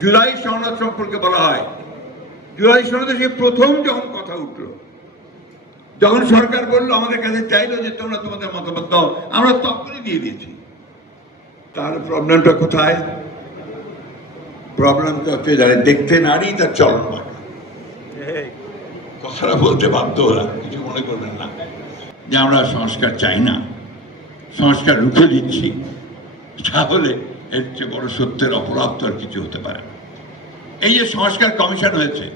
জুলাই সনদ সম্পর্কে বলা হয়, জুলাই সনদে সে প্রথম যখন কথা উঠল, যখন সরকার বললো আমাদের কাছে চাইলো যে তোমরা তোমাদের মতামত দাও, আমরা তখনই দিয়ে দিয়েছি। তার প্রবলেমটা কোথায়? প্রবলেমটা হচ্ছে যারা দেখতে নারী তার চরণ মাটা। কথাটা বলতে বাধ্য ওরা, কিছু মনে করবেন না যে আমরা সংস্কার চাই না, সংস্কার রুখে দিচ্ছি, তাহলে এর চেয়ে বড় সত্যের অপরাধ তো আর কিছু হতে পারে। এই যে সংস্কার কমিশন হয়েছে,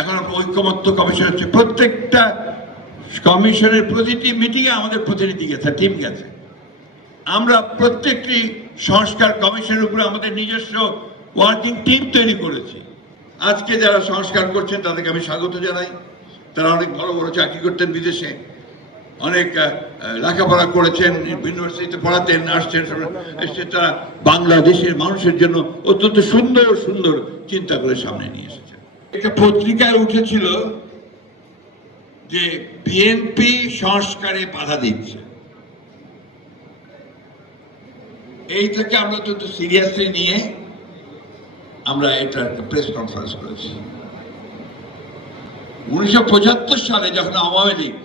এখন ঐক্যমত্য কমিশন হচ্ছে, প্রত্যেকটা কমিশনের প্রতিটি মিটিংয়ে আমাদের প্রতিনিধি গেছে, টিম গেছে। আমরা প্রত্যেকটি সংস্কার কমিশনের উপরে আমাদের নিজস্ব ওয়ার্কিং টিম তৈরি করেছি। আজকে যারা সংস্কার করছেন তাদেরকে আমি স্বাগত জানাই। তারা অনেক বড় বড় চাকরি করতেন বিদেশে, অনেক লেখাপড়া করেছেন, ইউনিভার্সিটিতে পড়াতেন, আসছেন, তারা বাংলাদেশের মানুষের জন্য অত্যন্ত সুন্দর সুন্দর চিন্তা করে সামনে নিয়ে এসেছেন। একটা পত্রিকায় উঠেছিল যে বিএনপি সংস্কারে বাধা দিচ্ছে। এই থেকে আমরা অত্যন্ত সিরিয়াসলি নিয়ে আমরা এটা প্রেস কনফারেন্স করেছি। 1975 সালে যখন আওয়ামী লীগ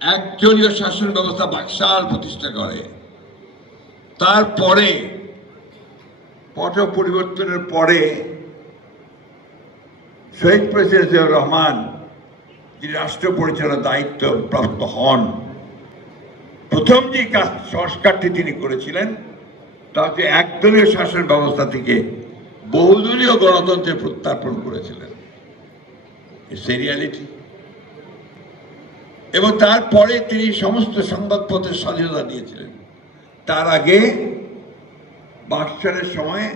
একদলীয় শাসন ব্যবস্থা বাকশাল প্রতিষ্ঠা করে, তারপরে পট পরিবর্তনের পরে শহীদ প্রেসিডেন্ট জিয়াউর রহমান যিনি রাষ্ট্র পরিচালনার দায়িত্ব প্রাপ্ত হন, প্রথম যে কাজ সংস্কারটি তিনি করেছিলেন তা হচ্ছে একদলীয় শাসন ব্যবস্থা থেকে বহুদলীয় গণতন্ত্রে প্রত্যার্পণ করেছিলেন। রিয়ালিটি। এবং তারপরে তিনি সমস্ত সংবাদপত্রের স্বাধীনতা দিয়েছিলেন। তার আগে 52 সালের সময়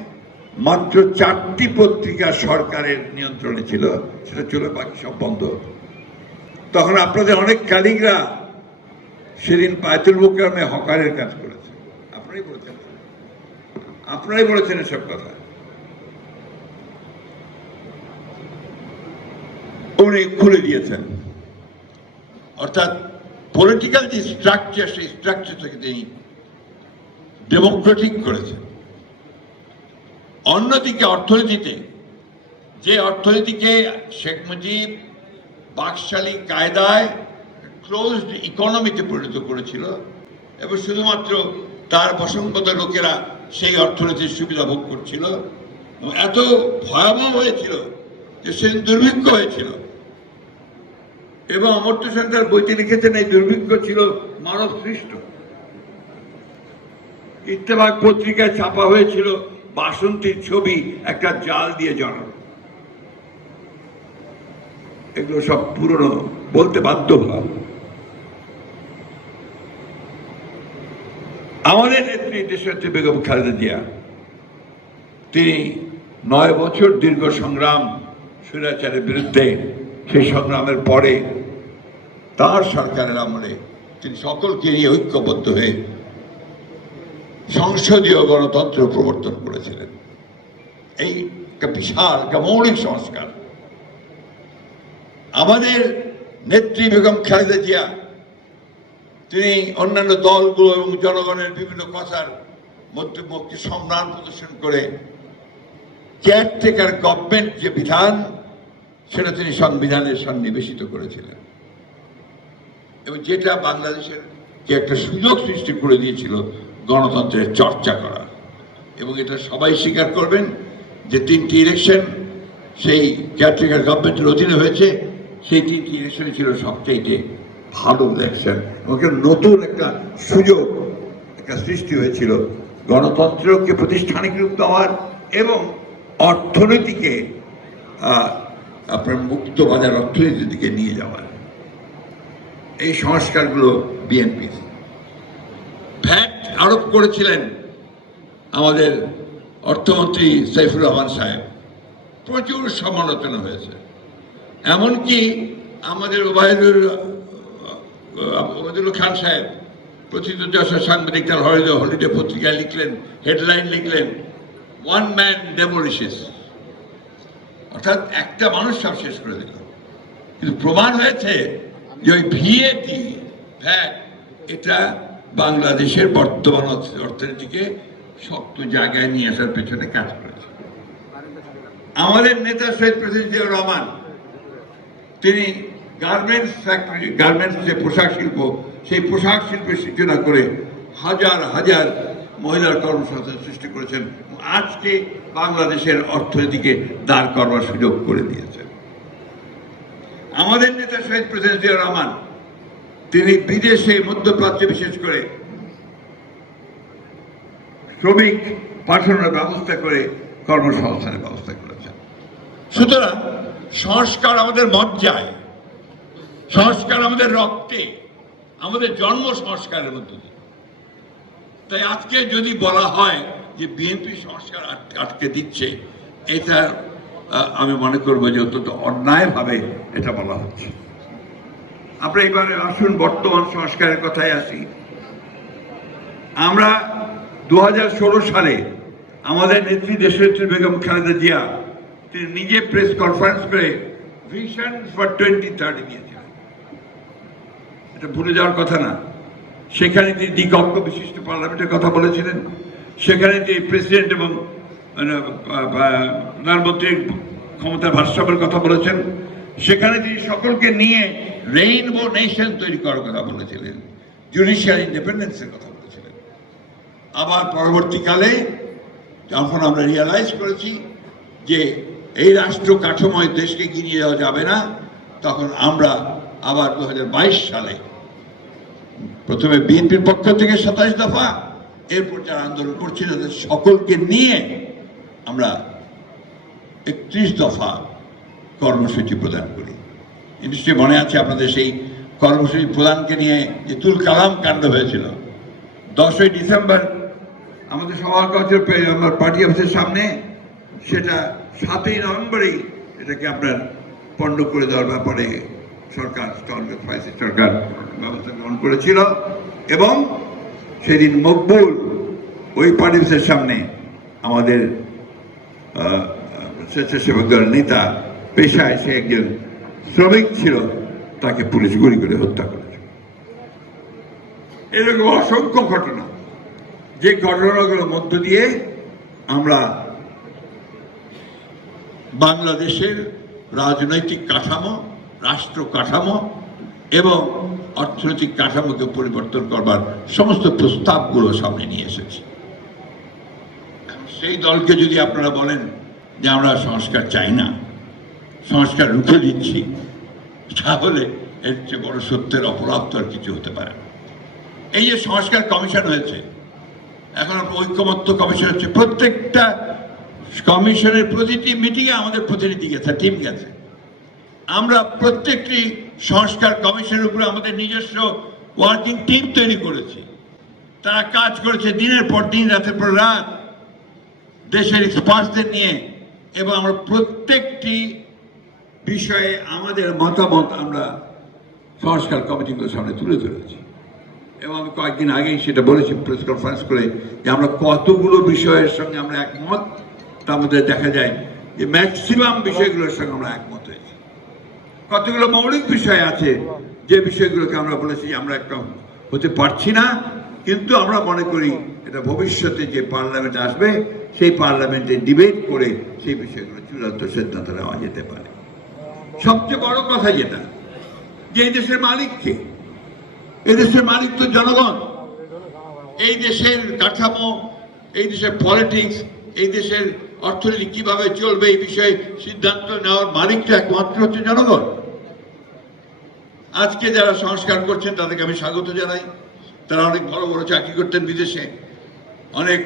মাত্র 4টি পত্রিকা সরকারের নিয়ন্ত্রণে ছিল, সেটা ছিল, বাকি সব বন্ধ। তখন আপনাদের অনেক কালিগরা সেদিন বায়তুল মুকাররমে হকারের কাজ করেছে। আপনারাই বলেছেন এসব কথা। উনি খুলে দিয়েছেন। অর্থাৎ পলিটিক্যাল যে স্ট্রাকচার, সেই স্ট্রাকচারটাকে তিনি ডেমোক্রেটিক করেছেন। অন্যদিকে অর্থনীতিতে, যে অর্থনীতিকে শেখ মুজিব বাকশালী কায়দায় ক্লোজড ইকোনমিতে পরিণত করেছিল এবং শুধুমাত্র তার বসংগত লোকেরা সেই অর্থনীতির সুবিধা ভোগ করছিল, এত ভয়াবহ হয়েছিল যে সেদিন দুর্ভিক্ষ হয়েছিল। এবং অমর্ত্য সেন তার বইতে লিখেছেন এই দুর্ভিক্ষ ছিল মানব সৃষ্ট। ইত্তেফাক পত্রিকায় ছাপা হয়েছিল বাসন্তীর ছবি একটা জাল দিয়ে জড়ানো। এগুলো সব পুরনো, বলতে বাধ্য ভাব। আমাদের নেত্রী দেশনেত্রী বেগম খালেদা জিয়া, তিনি 9 বছর দীর্ঘ সংগ্রাম স্বৈরাচারের বিরুদ্ধে, সেই সংগ্রামের পরে তার সরকারের আমলে তিনি সকলকে নিয়ে ঐক্যবদ্ধ হয়ে সংসদীয় গণতন্ত্র প্রবর্তন করেছিলেন। এই একটা বিশাল একটা মৌলিক সংস্কার। আমাদের নেত্রী বেগম খালেদা জিয়া, তিনি অন্যান্য দলগুলো এবং জনগণের বিভিন্ন কথার মধ্যে সম্মান প্রদর্শন করে কেয়ারটেকার গভর্নমেন্ট যে বিধান, সেটা তিনি সংবিধানের সন্নিবেশিত করেছিলেন এবং যেটা বাংলাদেশের যে একটা সুযোগ সৃষ্টি করে দিয়েছিল গণতন্ত্রের চর্চা করা। এবং এটা সবাই স্বীকার করবেন যে 3টি ইলেকশন সেই কেয়ারটেকার গভর্নমেন্টের অধীনে হয়েছে। সেই 3টি ইলেকশন ছিল সবচেয়ে ভালো ইলেকশন এবং নতুন একটা সুযোগ একটা সৃষ্টি হয়েছিল গণতন্ত্রকে প্রাতিষ্ঠানিক রূপ দেওয়ার এবং অর্থনীতিকে আপনার মুক্ত বাজার অর্থনীতির দিকে নিয়ে যাওয়ার। এই সংস্কারগুলো বিএনপি। ভ্যাট আরোপ করেছিলেন আমাদের অর্থমন্ত্রী সাইফুর রহমান সাহেব, প্রচুর সমালোচনা হয়েছে। এমনকি আমাদের ওবায়দুল খান সাহেব, প্রথিতযশা সাংবাদিক, তার হলিডে পত্রিকায় লিখলেন, হেডলাইন লিখলেন, 1 man demolishes, অর্থাৎ একটা মানুষ সব শেষ করে দিল। কিন্তু প্রমাণ হয়েছে যে ওই ভ্যাট এটা বাংলাদেশের বর্তমান অর্থনীতিকে শক্ত জায়গায় নিয়ে আসার পেছনে কাজ করেছে। আমাদের নেতা শহীদ প্রেসিডেন্ট জিয়াউর রহমান তিনি গার্মেন্টস ফ্যাক্টরি, গার্মেন্টস যে পোশাক শিল্প, সেই পোশাক শিল্পের সূচনা করে হাজার হাজার মহিলার কর্মসংস্থান সৃষ্টি করেছেন। আজকে বাংলাদেশের অর্থনীতিকে দাঁড় করবার সুযোগ করে দিয়েছেন। আমাদের নেতা শহীদ প্রেসিডেন্ট জিয়াউর রহমান তিনি বিদেশে, মধ্যপ্রাচ্যে বিশেষ করে শ্রমিক পাঠানোর ব্যবস্থা করে কর্মসংস্থানের ব্যবস্থা করেছেন। সুতরাং সংস্কার আমাদের মজ্জায়, সংস্কার আমাদের রক্তে, আমাদের জন্ম সংস্কারের মধ্য দিয়ে। তাই আজকে যদি বলা হয় যে বিএনপি সংস্কার আটকে দিচ্ছে, এটা আমি মনে করবো যে অত্যন্ত অন্যায়ভাবে এটা বলা হচ্ছে। আমরা এবারে আসুন বর্তমান সংস্কারের কথায় আসি। আমরা 2016 সালে আমাদের নেত্রী দেশনেত্রী বেগম খালেদা জিয়া তিনি নিজে প্রেস কনফারেন্স করে ভিশন ফর 2030 দিয়েছিলেন। এটা ভুলে যাওয়ার কথা না। সেখানে তিনি দ্বিকক্ষ বিশিষ্ট পার্লামেন্টের কথা বলেছিলেন, সেখানে তিনি প্রেসিডেন্ট এবং প্রধানমন্ত্রীর ক্ষমতার ভারসাম্যের কথা বলেছেন, সেখানে তিনি সকলকে নিয়ে রেইনবো নেশন তৈরি করার কথা বলেছিলেন, জুডিশিয়াল ইন্ডিপেন্ডেন্সের কথা বলেছিলেন। আবার পরবর্তীকালে যখন আমরা রিয়ালাইজ করেছি যে এই রাষ্ট্র কাঠামোয় দেশকে এগিয়ে যাওয়া যাবে না, তখন আমরা আবার 2022 সালে প্রথমে বিএনপির পক্ষ থেকে 27 দফা, এরপর যারা আন্দোলন করছিল তাদের সকলকে নিয়ে আমরা 31 দফা কর্মসূচি প্রদান করি। নিশ্চয়ই মনে আছে আপনাদের সেই কর্মসূচি প্রদানকে নিয়ে যে তুল কালাম কাণ্ড হয়েছিল। 10ই ডিসেম্বর আমাদের সভাকক্ষের আমার পার্টি অফিসের সামনে, সেটা 7ই নভেম্বরেই এটাকে আপনার পণ্ড করে দেওয়ার ব্যাপারে সরকার সরকার ব্যবস্থা গ্রহণ করেছিল এবং সেদিন মকবুল ওই পার্টি অফিসের সামনে আমাদের স্বেচ্ছাসেবক দলের নেতা, পেশায় সে একজন শ্রমিক ছিল, তাকে পুলিশ গুলি করে হত্যা করেছে। এরকম অসংখ্য ঘটনা, যে ঘটনাগুলোর মধ্য দিয়ে আমরা বাংলাদেশের রাজনৈতিক কাঠামো, রাষ্ট্র কাঠামো এবং অর্থনৈতিক কাঠামোকে পরিবর্তন করবার সমস্ত প্রস্তাবগুলো সামনে নিয়ে এসেছি। সেই দলকে যদি আপনারা বলেন যে আমরা সংস্কার চাই না, সংস্কার রুখে দিচ্ছি, তাহলে এর চেয়ে বড় সত্যের অপরাধ তো আর কিছু হতে পারে না। এই যে সংস্কার কমিশন হয়েছে, এখন ঐকমত্য কমিশন হচ্ছে, প্রত্যেকটা কমিশনের প্রতিটি মিটিংয়ে আমাদের প্রতিনিধি গেছে, টিম গেছে। আমরা প্রত্যেকটি সংস্কার কমিশনের উপরে আমাদের নিজস্ব ওয়ার্কিং টিম তৈরি করেছি। তারা কাজ করেছে দিনের পর দিন, রাতের পর রাত, দেশের এক্সপার্টদের নিয়ে, এবং আমরা প্রত্যেকটি বিষয়ে আমাদের মতামত আমরা সংস্কার কমিটিগুলোর সামনে তুলে ধরেছি। এবং আমি কয়েকদিন আগেই সেটা বলেছি প্রেস কনফারেন্স করে যে আমরা কতগুলো বিষয়ের সঙ্গে আমরা একমত, তার মধ্যে দেখা যায় যে ম্যাক্সিমাম বিষয়গুলোর সঙ্গে আমরা একমত হয়েছি। কতগুলো মৌলিক বিষয় আছে যে বিষয়গুলোকে আমরা বলেছি আমরা একটা হতে পারছি না, কিন্তু আমরা মনে করি এটা ভবিষ্যতে যে পার্লামেন্ট আসবে সেই পার্লামেন্টে ডিবেট করে সেই বিষয়গুলো চূড়ান্ত সিদ্ধান্ত নেওয়া যেতে পারে। সবচেয়ে বড় কথা যেটা, যে এই দেশের মালিক কে? এই দেশের মালিক তো জনগণ। এই দেশের কাঠামো, এই দেশের পলিটিক্স, এই দেশের অর্থনীতি কিভাবে চলবে এই বিষয়ে সিদ্ধান্ত নেওয়ার মালিকটা একমাত্র হচ্ছে জনগণ। আজকে যারা সংস্কার করছেন তাদেরকে আমি স্বাগত জানাই। তারা অনেক বড় বড় চাকরি করতেন বিদেশে, অনেক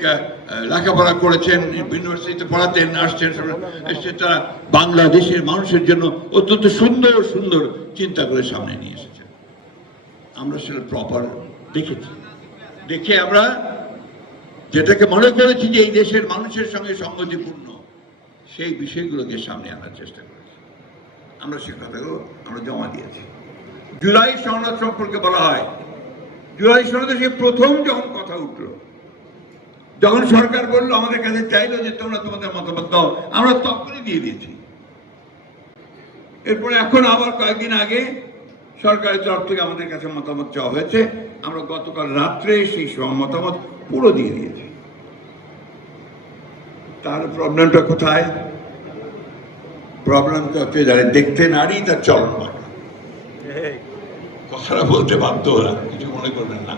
লেখাপড়া করেছেন, ইউনিভার্সিটিতে পড়াতেন, আসছেন, তারা বাংলাদেশের মানুষের জন্য অত্যন্ত সুন্দর সুন্দর চিন্তা করে সামনে নিয়ে এসেছেন। আমরা সেটা প্রপার দেখেছি, দেখে আমরা যেটাকে মনে করেছি যে এই দেশের মানুষের সঙ্গে সংগতিপূর্ণ, সেই বিষয়গুলোকে সামনে আনার চেষ্টা করেছি। আমরা সে কথাগুলো আমরা জমা দিয়েছি। জুলাই সনদ সম্পর্কে বলা হয়, জুলাই সনদে সে প্রথম যখন কথা উঠল, যখন সরকার বললো আমাদের কাছে চাইলো যে তোমরা তোমাদের মতামত দাও, আমরা তখনই দিয়ে দিয়েছি। এরপরে এখন আবার কয়েকদিন আগে সরকারের তরফ থেকে আমাদের কাছে মতামত চাওয়া হয়েছে, আমরা গতকাল রাত্রে সেই মতামত পুরো দিয়ে দিয়েছি। তার প্রবলেমটা কোথায়? প্রবলেমটা হচ্ছে যারা দেখতে নারী তার চলন বর্ণ। কথাটা বলতে বাধ্য হলাম, কিছু মনে করবেন না।